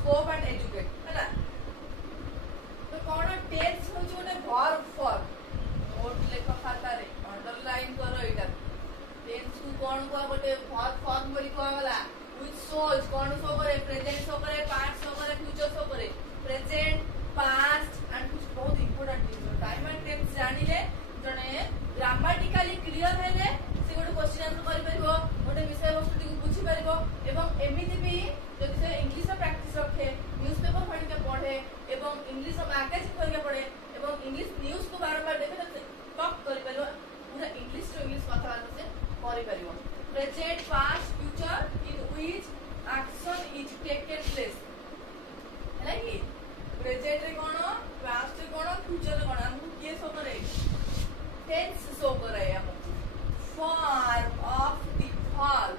Scope and educate है ना। तो कौन टेंस होची गोटे वर्ब फॉर्म नोट लेख खाता रे अंडरलाइन करो एटा टेंस को कौन को गोटे वर्ब फॉर्म बोली को गला व्हिच शोज कौन शो करे प्रेजेंट शो करे पास्ट शो करे फ्यूचर शो करे प्रेजेंट पास्ट एंड कुछ बहुत important things time and tense जानिले जने ग्रामेटिकली क्लियर हेले से गोटे क्वेश्चन आंसर करि परिबो गोटे विषय वस्तु को बुझी परिबो एवं एमिति भी जदि से इंग्लिश प्रैक्टिस रखे न्यूज़पेपर पढ़ के पढ़े एवं इंग्लिश मैगजीन पढ़ के पढ़े एवं इंग्लिश न्यूज़ को बार-बार देखे तो टॉप करि परिबो पूरा इंग्लिश टू इंग्लिश कथा से करि परिबो present past future in which action is taken place है कि प्रेजेंट रे कोन पास्ट रे कोन फ्यूचर रे कोन हमको किए शो करे टेंस शो करे हमको फॉर्म ऑफ द वर्ब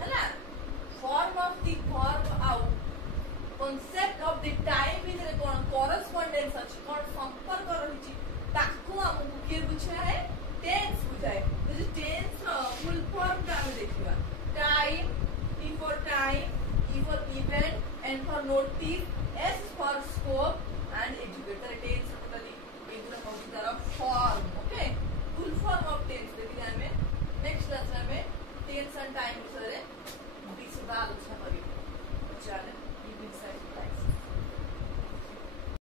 है ना form of the verb out concept of the time is cone correspondence अछि कोन संपर्क रहिछि ताकू हमको के बुझा है टेंस बुझाए तो जो टेंस रो फुल फॉर्म का हम देखिबा time T for time E for event and for notice S for scope and educator tense totally एगुना होची तारा form okay full form of tense देखि हमें नेक्स्ट क्लास में टेंस एंड टाइम विषय रे विस्तार आलोचना करियो चलो।